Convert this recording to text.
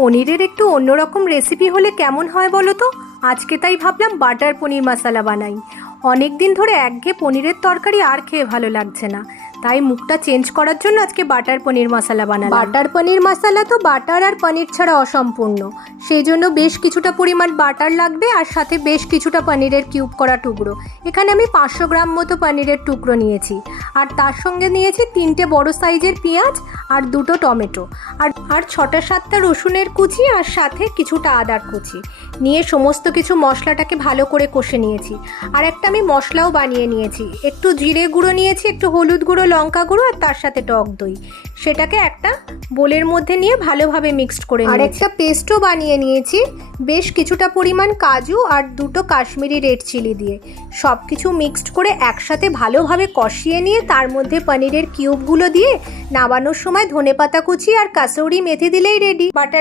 পনিরের একটু অন্যরকম রেসিপি হলে কেমন হয় বলো তো। আজকে তাই ভাবলাম বাটার পনির মশলা বানাই। অনেক দিন ধরে একঘেয়ে পনিরের তরকারি আর খেয়ে ভালো লাগছে না, তাই মুখটা চেঞ্জ করার জন্য আজকে বাটার পনির মশলা বানালাম। বাটার পনির মশলা তো বাটার আর পনির ছাড়া অসম্পূর্ণ, সেই জন্য বেশ কিছুটা পরিমাণ বাটার লাগবে আর সাথে বেশ কিছুটা পনিরের কিউব করা টুকরো। এখানে আমি 500 গ্রাম মতো পনিরের টুকরো নিয়েছি, আর তার সঙ্গে নিয়েছি 3টে বড় সাইজের পেঁয়াজ আর 2টো টমেটো, আর 6টা-7টা রসুনের কুচি, আর সাথে কিছুটা আদার কুচি নিয়ে সমস্ত কিছু মশলাটাকে ভালো করে কষে নিয়েছি। আর একটা আমি মশলাও বানিয়ে নিয়েছি, একটু জিরে গুঁড়ো নিয়েছি, একটু হলুদ গুঁড়ো, লঙ্কা গুঁড়ো, আর তার সাথে টক দই। সেটাকে একটা বোলের মধ্যে নিয়ে ভালোভাবে মিক্সড করে নিয়েছি। আর একটা পেস্টও বানিয়ে নিয়েছি বেশ কিছুটা পরিমাণ কাজু আর 2টো কাশ্মীরি রেড চিলি দিয়ে। সব কিছু মিক্সড করে একসাথে ভালোভাবে কষিয়ে নিয়ে তার মধ্যে পনিরের কিউবগুলো দিয়ে নামানোর সময় ধনেপাতা কুচি আর কাসৌরি মেথি দিলেই রেডি বাটার